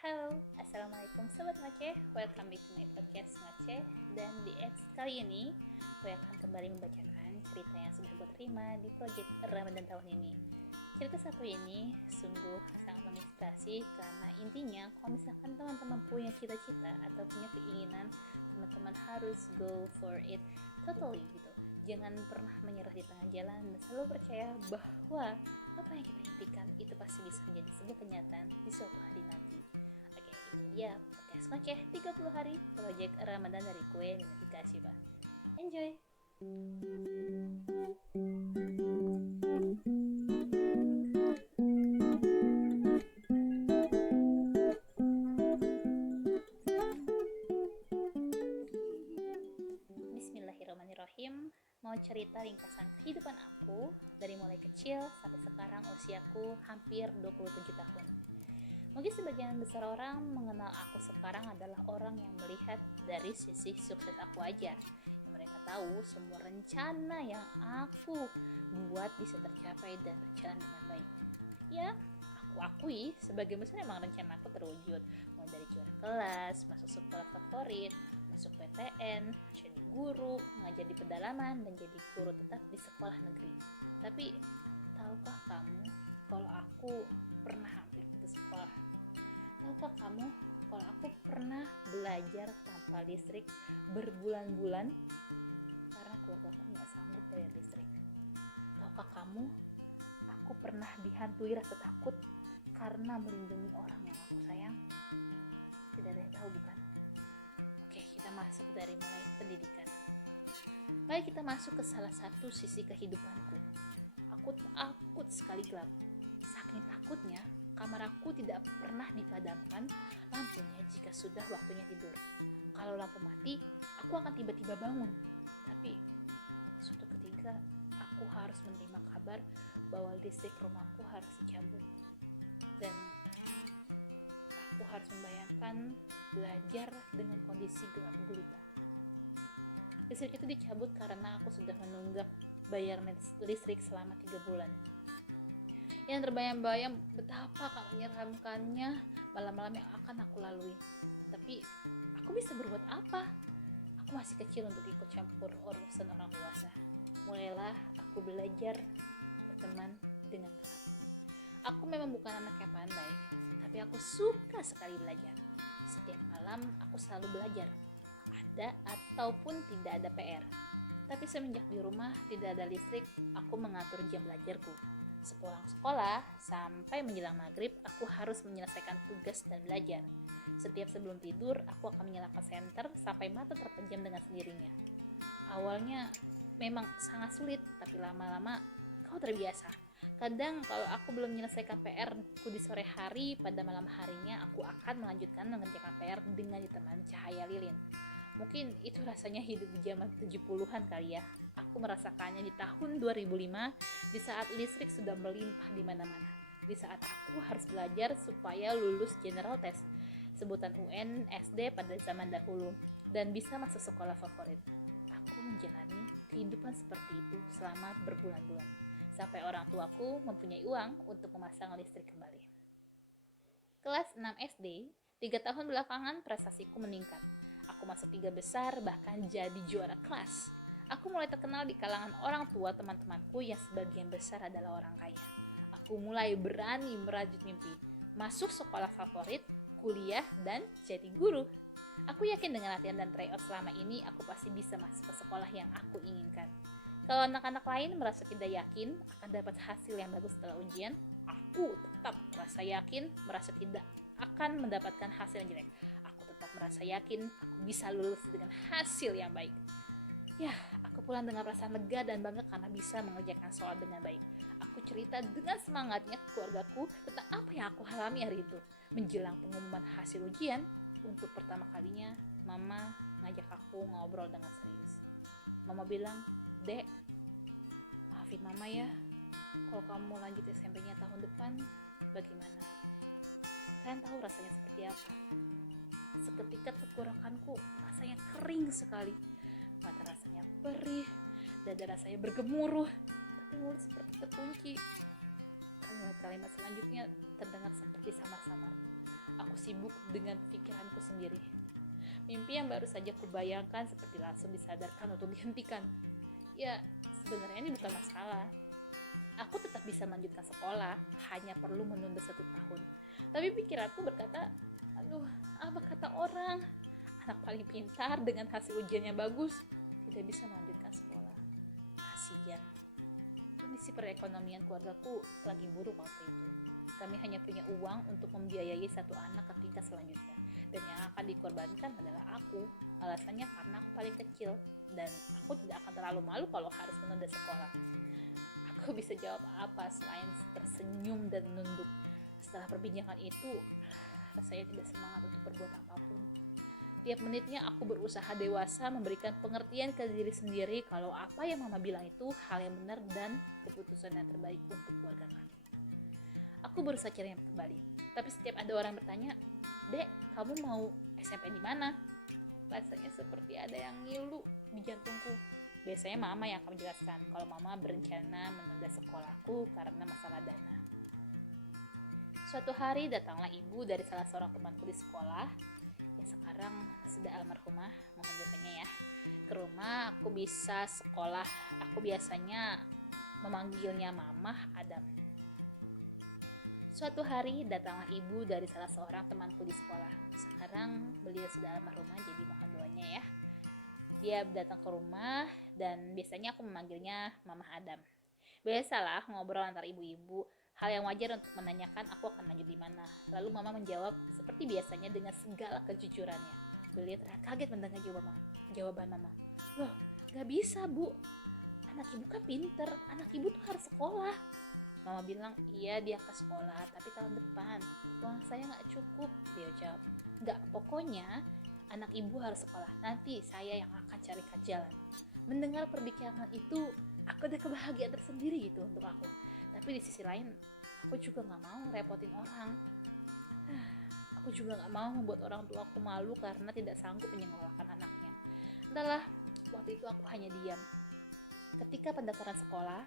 Halo, Assalamualaikum Sobat Ngoceh. Welcome back to my podcast Ngoceh. Dan di episode kali ini gue akan kembali membacakan cerita yang sudah gue terima di project Ramadan tahun ini. Cerita satu ini sungguh sangat menginspirasi karena intinya kalau misalkan teman-teman punya cita-cita atau punya keinginan, teman-teman harus go for it totally gitu. Jangan pernah menyerah di tengah jalan dan selalu percaya bahwa apa yang kita impikan itu pasti bisa menjadi sebuah kenyataan di suatu hari nanti. Oke, ini dia podcast Ngoceh 30 hari project Ramadan dari kue dan dikasih Pak. Enjoy! Bismillahirrahmanirrahim. Mau cerita ringkasan kehidupan aku dari mulai kecil sampai sekarang usiaku hampir 27 tahun. Mungkin sebagian besar orang mengenal aku sekarang adalah orang yang melihat dari sisi sukses aku aja. Yang mereka tahu semua rencana yang aku buat bisa tercapai dan berjalan dengan baik. Ya, aku akui sebagian besar emang rencana aku terwujud. Mulai dari juara kelas, masuk sekolah favorit, masuk PTN, jadi guru, mengajar di pedalaman, dan jadi guru tetap di sekolah negeri. Tapi, tahukah kamu kalau aku pernah hampir putus sekolah? Tahukah kamu kalau aku pernah belajar tanpa listrik berbulan-bulan karena keluarga aku nggak sanggup bayar listrik? Tahukah kamu aku pernah dihantui rasa takut karena melindungi orang yang aku sayang? Tidak ada yang tahu, bukan? Oke, kita masuk dari mulai pendidikan. Mari kita masuk ke salah satu sisi kehidupanku. Aku takut sekali gelap. Saking takutnya, kamar aku tidak pernah dipadamkan lampunya jika sudah waktunya tidur. Kalau lampu mati, aku akan tiba-tiba bangun. Tapi, suatu ketika, aku harus menerima kabar bahwa listrik rumahku harus dicabut. Dan aku harus membayangkan belajar dengan kondisi gelap gulita. Listrik itu dicabut karena aku sudah menunggak bayar listrik selama 3 bulan. Yang terbayang-bayang betapa menyeramkannya malam-malam yang akan aku lalui. Tapi aku bisa berbuat apa? Aku masih kecil untuk ikut campur urusan orang dewasa. Mulailah aku belajar berteman dengan gelap. Aku memang bukan anak yang pandai, tapi aku suka sekali belajar. Setiap malam aku selalu belajar, ada ataupun tidak ada PR. Tapi semenjak di rumah tidak ada listrik, aku mengatur jam belajarku. Sepulang sekolah sampai menjelang maghrib, aku harus menyelesaikan tugas dan belajar. Setiap sebelum tidur, aku akan menyalakan senter sampai mata terpejam dengan sendirinya. Awalnya memang sangat sulit, tapi lama-lama kau terbiasa. Kadang kalau aku belum menyelesaikan PR-ku di sore hari, pada malam harinya aku akan melanjutkan mengerjakan PR dengan ditemani cahaya lilin. Mungkin itu rasanya hidup di zaman 70-an kali ya. Aku merasakannya di tahun 2005, di saat listrik sudah melimpah di mana-mana. Di saat aku harus belajar supaya lulus general test, sebutan UN SD pada zaman dahulu, dan bisa masuk sekolah favorit. Aku menjalani kehidupan seperti itu selama berbulan-bulan, sampai orang tuaku mempunyai uang untuk memasang listrik kembali. Kelas 6 SD, 3 tahun belakangan prestasiku meningkat. Aku masuk 3 besar, bahkan jadi juara kelas. Aku mulai terkenal di kalangan orang tua teman-temanku yang sebagian besar adalah orang kaya. Aku mulai berani merajut mimpi, masuk sekolah favorit, kuliah, dan jadi guru. Aku yakin dengan latihan dan tryout selama ini, aku pasti bisa masuk ke sekolah yang aku inginkan. Kalau anak-anak lain merasa tidak yakin akan dapat hasil yang bagus setelah ujian, aku tetap merasa yakin, merasa tidak akan mendapatkan hasil yang jelek. Aku tetap merasa yakin aku bisa lulus dengan hasil yang baik. Ya, aku pulang dengan perasaan lega dan bangga karena bisa mengerjakan soal dengan baik. Aku cerita dengan semangatnya ke keluargaku tentang apa yang aku alami hari itu. Menjelang pengumuman hasil ujian, untuk pertama kalinya, Mama ngajak aku ngobrol dengan serius. Mama bilang, "Dek, maafin Mama ya, kalau kamu lanjut SMP-nya tahun depan, bagaimana? Kalian tahu rasanya seperti apa?" Seketika tenggorokanku rasanya kering sekali. Mata rasanya perih, dada rasanya bergemuruh, tapi mulut seperti terkunci. Kalimat-kalimat selanjutnya terdengar seperti samar-samar. Aku sibuk dengan pikiranku sendiri. Mimpi yang baru saja kubayangkan seperti langsung disadarkan untuk dihentikan. Ya, sebenarnya ini bukan masalah. Aku tetap bisa melanjutkan sekolah, hanya perlu menunda 1 tahun. Tapi pikiranku berkata, aduh, apa kata orang? Anak paling pintar dengan hasil ujiannya bagus, tidak bisa melanjutkan sekolah. Kasihan. Kondisi perekonomian keluargaku lagi buruk waktu itu. Kami hanya punya uang untuk membiayai 1 anak ke tingkat selanjutnya. Dan yang akan dikorbankan adalah aku. Alasannya karena aku paling kecil. Dan aku tidak akan terlalu malu kalau harus menunda sekolah. Aku bisa jawab apa selain tersenyum dan menunduk. Setelah perbincangan itu, rasanya tidak semangat untuk berbuat apapun. Tiap menitnya aku berusaha dewasa memberikan pengertian ke diri sendiri kalau apa yang mama bilang itu hal yang benar dan keputusan yang terbaik untuk keluarga kami. Aku berusaha ceria kembali. Tapi setiap ada orang bertanya, "Dek, kamu mau SMP di mana?" Rasanya seperti ada yang ngilu di jantungku. Biasanya mama yang akan menjelaskan kalau mama berencana menunda sekolahku karena masalah dana. Suatu hari datanglah ibu dari salah seorang temanku di sekolah yang sekarang sudah almarhumah, mohon dosanya ya, ke rumah. Aku bisa sekolah. Aku biasanya memanggilnya Mamah Adam. Suatu hari datanglah ibu dari salah seorang temanku di sekolah. Sekarang beliau sudah almarhumah, jadi mohon doanya ya. Dia datang ke rumah dan biasanya aku memanggilnya Mamah Adam. Biasalah ngobrol antar ibu-ibu, hal yang wajar untuk menanyakan aku akan lanjut di mana. Lalu mama menjawab seperti biasanya dengan segala kejujurannya. Beliau terlihat kaget mendengar jawaban mama. Loh, gak bisa bu, anak ibu kan pinter, anak ibu tuh harus sekolah. Mama bilang, iya dia ke sekolah, tapi tahun depan. Uang saya gak cukup, dia jawab. Gak, pokoknya anak ibu harus sekolah, nanti saya yang akan carikan jalan. Mendengar perbincangan itu, aku ada kebahagiaan tersendiri gitu untuk aku. Tapi di sisi lain, aku juga gak mau ngerepotin orang. Aku juga gak mau membuat orang tua aku malu karena tidak sanggup menyekolahkan anaknya. Entahlah, waktu itu aku hanya diam. Ketika pendaftaran sekolah,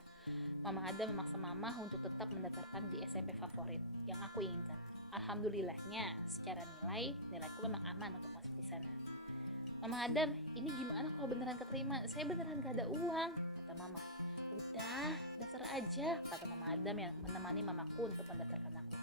Mama Adam memaksa Mama untuk tetap mendaftarkan di SMP favorit yang aku inginkan. Alhamdulillahnya, secara nilaiku memang aman untuk masuk di sana. Mama Adam, ini gimana kalau beneran keterima? Saya beneran gak ada uang, kata Mama. Udah, daftar aja, kata Mama Adam yang menemani mamaku untuk mendaftarkan aku.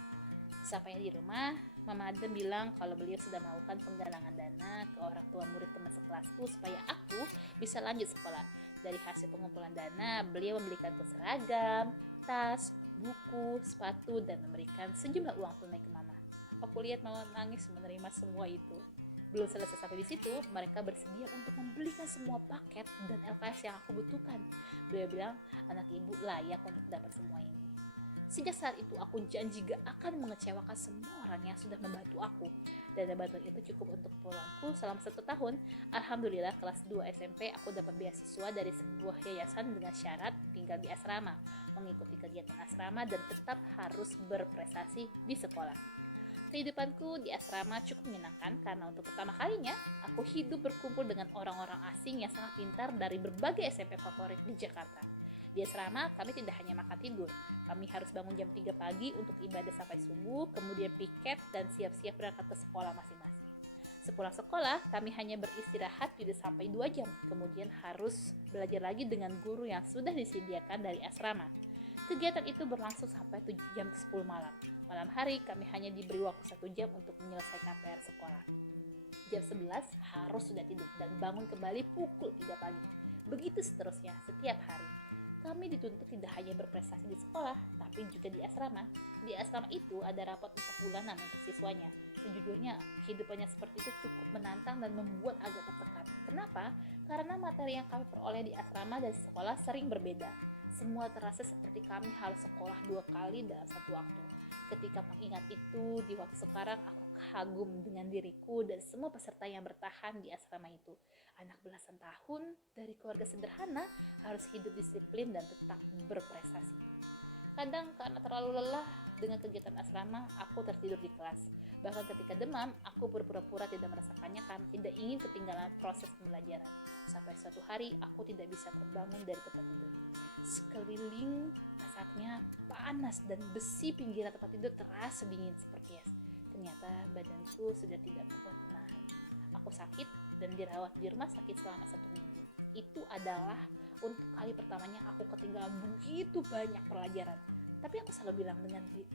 Sampainya di rumah, Mama Adam bilang kalau beliau sudah melakukan penggalangan dana ke orang tua murid teman sekelasku supaya aku bisa lanjut sekolah. Dari hasil pengumpulan dana, beliau membelikan seragam, tas, buku, sepatu, dan memberikan sejumlah uang tunai ke Mama. Aku lihat Mama nangis menerima semua itu. Belum selesai sampai di situ, mereka bersedia untuk membelikan semua paket dan LKS yang aku butuhkan. Beliau bilang, anak ibu layak untuk dapat semua ini. Sejak saat itu, aku janji gak akan mengecewakan semua orang yang sudah membantu aku. Dan bantuan itu cukup untuk pulangku selama 1 tahun. Alhamdulillah, kelas 2 SMP aku dapat beasiswa dari sebuah yayasan dengan syarat tinggal di asrama, mengikuti kegiatan asrama dan tetap harus berprestasi di sekolah. Kehidupanku di asrama cukup menyenangkan karena untuk pertama kalinya aku hidup berkumpul dengan orang-orang asing yang sangat pintar dari berbagai SMP favorit di Jakarta. Di asrama kami tidak hanya makan tidur, kami harus bangun jam 3 pagi untuk ibadah sampai subuh, kemudian piket dan siap-siap berangkat ke sekolah masing-masing. Sepulang sekolah, kami hanya beristirahat tidak sampai 2 jam, kemudian harus belajar lagi dengan guru yang sudah disediakan dari asrama. Kegiatan itu berlangsung sampai 7 jam 10 malam. Malam hari kami hanya diberi waktu 1 jam untuk menyelesaikan PR sekolah. Jam 11 harus sudah tidur dan bangun kembali pukul 3 pagi. Begitu seterusnya setiap hari. Kami dituntut tidak hanya berprestasi di sekolah, tapi juga di asrama. Di asrama itu ada rapot untuk bulanan untuk siswanya. Sejujurnya, kehidupannya seperti itu cukup menantang dan membuat agak tertekan. Kenapa? Karena materi yang kami peroleh di asrama dan sekolah sering berbeda. Semua terasa seperti kami harus sekolah 2 kali dalam 1 waktu. Ketika mengingat itu, di waktu sekarang aku kagum dengan diriku dan semua peserta yang bertahan di asrama itu. Anak belasan tahun dari keluarga sederhana harus hidup disiplin dan tetap berprestasi. Kadang karena terlalu lelah dengan kegiatan asrama, aku tertidur di kelas. Bahkan ketika demam, aku pura-pura tidak merasakannya karena tidak ingin ketinggalan proses pembelajaran. Sampai suatu hari, aku tidak bisa terbangun dari tempat tidur. Sekeliling asapnya panas dan besi pinggiran tempat tidur terasa dingin seperti es. Ternyata badanku sudah tidak kuat menahan. Aku sakit dan dirawat di rumah sakit selama 1 minggu. Itu adalah untuk kali pertamanya aku ketinggalan begitu banyak pelajaran. Tapi aku selalu bilang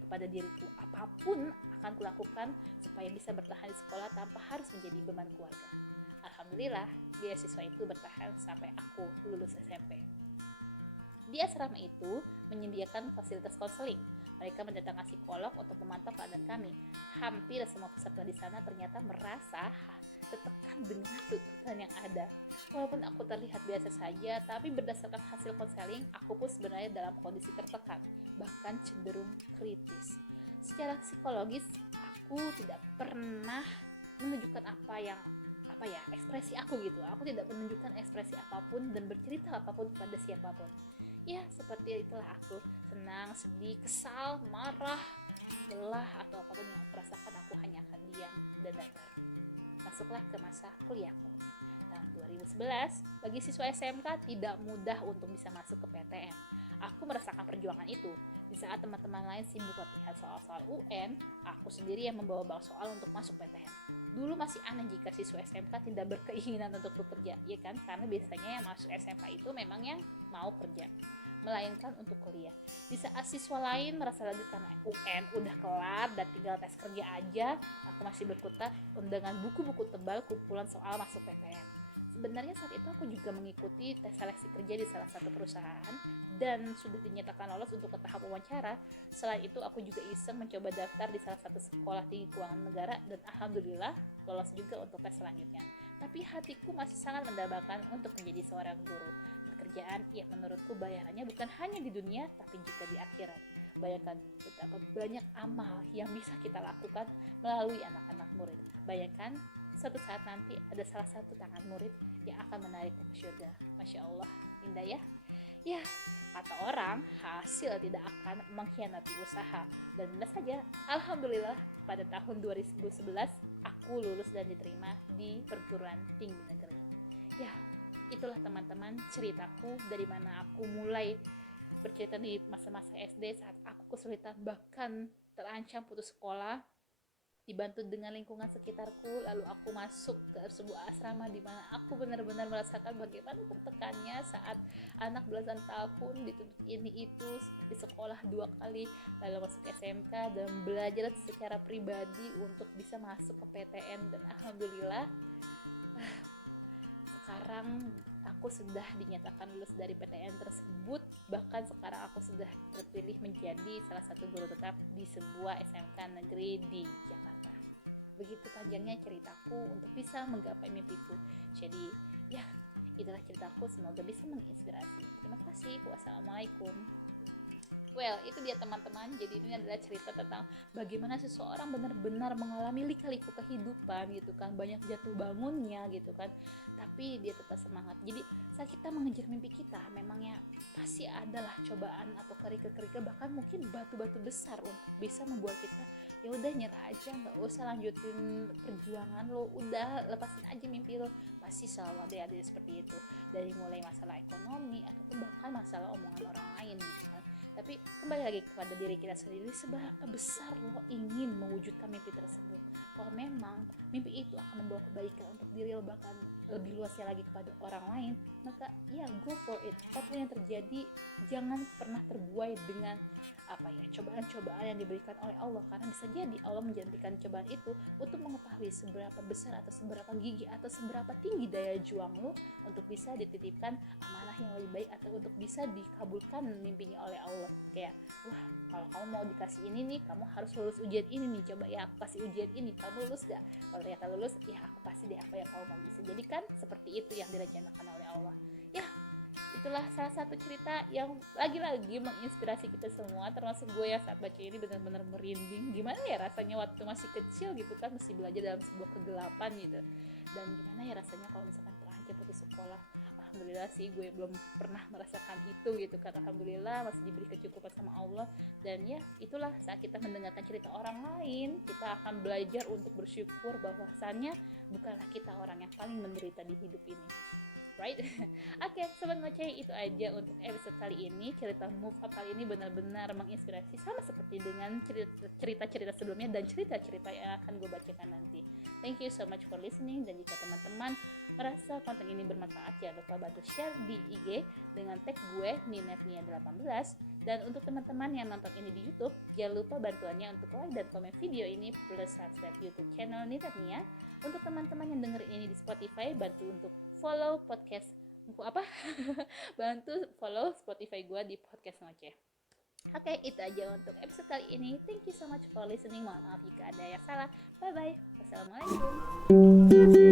kepada diriku, apapun akan kulakukan supaya bisa bertahan di sekolah tanpa harus menjadi beban keluarga. Alhamdulillah, beasiswa itu bertahan sampai aku lulus SMP. Di asrama itu menyediakan fasilitas konseling. Mereka mendatangkan psikolog untuk memantau keadaan kami. Hampir semua peserta di sana ternyata merasa tertekan dengan tuntutan yang ada. Walaupun aku terlihat biasa saja, tapi berdasarkan hasil konseling, aku pun sebenarnya dalam kondisi tertekan, bahkan cenderung kritis. Secara psikologis, aku tidak pernah menunjukkan ekspresi aku gitu. Aku tidak menunjukkan ekspresi apapun dan bercerita apapun kepada siapapun. Ya, seperti itulah aku. Senang, sedih, kesal, marah, lelah, atau apapun yang aku rasakan, aku hanya akan diam dan datar. Masuklah ke masa kuliahku. Tahun 2011, bagi siswa SMK tidak mudah untuk bisa masuk ke PTN. Aku merasakan perjuangan itu. Di saat teman-teman lain sibuk latihan soal-soal UN, aku sendiri yang membawa bank soal untuk masuk PTN. Dulu masih aneh jika siswa SMK tidak berkeinginan untuk bekerja, ya kan? Karena biasanya yang masuk SMK itu memang yang mau kerja, melainkan untuk kuliah. Di saat siswa lain merasa lagi karena UN udah kelar dan tinggal tes kerja aja, aku masih berkutat dengan buku-buku tebal kumpulan soal masuk PTN. Sebenarnya saat itu aku juga mengikuti tes seleksi kerja di salah satu perusahaan dan sudah dinyatakan lolos untuk ke tahap wawancara. Selain itu aku juga iseng mencoba daftar di salah satu sekolah tinggi keuangan negara dan alhamdulillah lolos juga untuk tes selanjutnya. Tapi hatiku masih sangat mendambakan untuk menjadi seorang guru. Pekerjaan yang menurutku bayarannya bukan hanya di dunia tapi juga di akhirat. Bayangkan betapa banyak amal yang bisa kita lakukan melalui anak-anak murid. Bayangkan suatu saat nanti ada salah satu tangan murid yang akan menarikmu ke surga. Masya Allah, indah ya? Ya, kata orang, hasil tidak akan mengkhianati usaha. Dan benar saja, alhamdulillah pada tahun 2011 aku lulus dan diterima di perguruan tinggi negeri. Ya, itulah teman-teman ceritaku dari mana aku mulai bercerita di masa-masa SD saat aku kesulitan bahkan terancam putus sekolah, dibantu dengan lingkungan sekitarku, lalu aku masuk ke sebuah asrama di mana aku benar-benar merasakan bagaimana tertekannya saat anak belasan tahun dituntut ini itu seperti sekolah 2 kali, lalu masuk SMK dan belajar secara pribadi untuk bisa masuk ke PTN dan alhamdulillah sekarang aku sudah dinyatakan lulus dari PTN tersebut. Bahkan sekarang aku sudah terpilih menjadi salah satu guru tetap di sebuah SMK negeri di Jakarta. Begitu panjangnya ceritaku untuk bisa menggapai mimpiku. Jadi ya, itulah ceritaku, semoga bisa menginspirasi. Terima kasih. Wassalamualaikum. Well, itu dia teman-teman. Jadi ini adalah cerita tentang bagaimana seseorang benar-benar mengalami lika-liku kehidupan gitu kan, banyak jatuh bangunnya gitu kan, tapi dia tetap semangat. Jadi saat kita mengejar mimpi kita, memangnya pasti adalah cobaan atau kerikil-kerikil, bahkan mungkin batu-batu besar untuk bisa membuat kita ya udah nyerah aja, nggak usah lanjutin perjuangan lo, udah lepasin aja mimpi lo. Pasti selalu ada seperti itu, dari mulai masalah ekonomi ataupun bahkan masalah omongan orang lain gitu kan. Tapi kembali lagi kepada diri kita sendiri, seberapa besar lo ingin mewujudkan mimpi tersebut. Kalau memang mimpi itu akan membawa kebaikan untuk diri lo, bahkan lebih luasnya lagi kepada orang lain, maka ya go for it. Apapun yang terjadi, jangan pernah terbuai dengan cobaan-cobaan yang diberikan oleh Allah, karena bisa jadi Allah menjadikan cobaan itu untuk mengetahui seberapa besar atau seberapa gigih atau seberapa tinggi daya juang lo untuk bisa dititipkan amanah yang lebih baik atau untuk bisa dikabulkan mimpinya oleh Allah. Kayak wah, kalau kamu mau dikasih ini nih, kamu harus lulus ujian ini nih, coba ya aku kasih ujian ini, kamu lulus gak? Kalau ternyata lulus, ya aku kasih deh apa yang kamu mau. Bisa jadi kan seperti itu yang direncanakan oleh Allah. Ya, itulah salah satu cerita yang lagi-lagi menginspirasi kita semua, termasuk gue ya. Saat baca ini benar-benar merinding. Gimana ya rasanya waktu masih kecil gitu kan, masih belajar dalam sebuah kegelapan gitu, dan gimana ya rasanya kalau misalkan terancam putus sekolah. Alhamdulillah sih gue belum pernah merasakan itu gitu kan, alhamdulillah masih diberi kecukupan sama Allah. Dan ya itulah, saat kita mendengarkan cerita orang lain, kita akan belajar untuk bersyukur bahwasannya bukanlah kita orang yang paling menderita di hidup ini. right? Oke, sobat ngoceh, itu aja untuk episode kali ini. Cerita Move Up kali ini benar-benar menginspirasi, sama seperti dengan cerita-cerita sebelumnya dan cerita-cerita yang akan gue bacakan nanti. Thank you so much for listening, dan jika teman-teman merasa konten ini bermanfaat, jangan lupa bantu share di IG dengan tag gue Ninetnia18. Dan untuk teman-teman yang nonton ini di YouTube, jangan lupa bantuannya untuk like dan komen video ini plus subscribe YouTube channel Ninetnia. Untuk teman-teman yang dengerin ini di Spotify, bantu untuk follow podcast bantu follow Spotify gue di podcast ngoceh. Oke, itu aja untuk episode kali ini. Thank you so much for listening. Mohon maaf jika ada yang salah. Bye bye. Wassalamualaikum.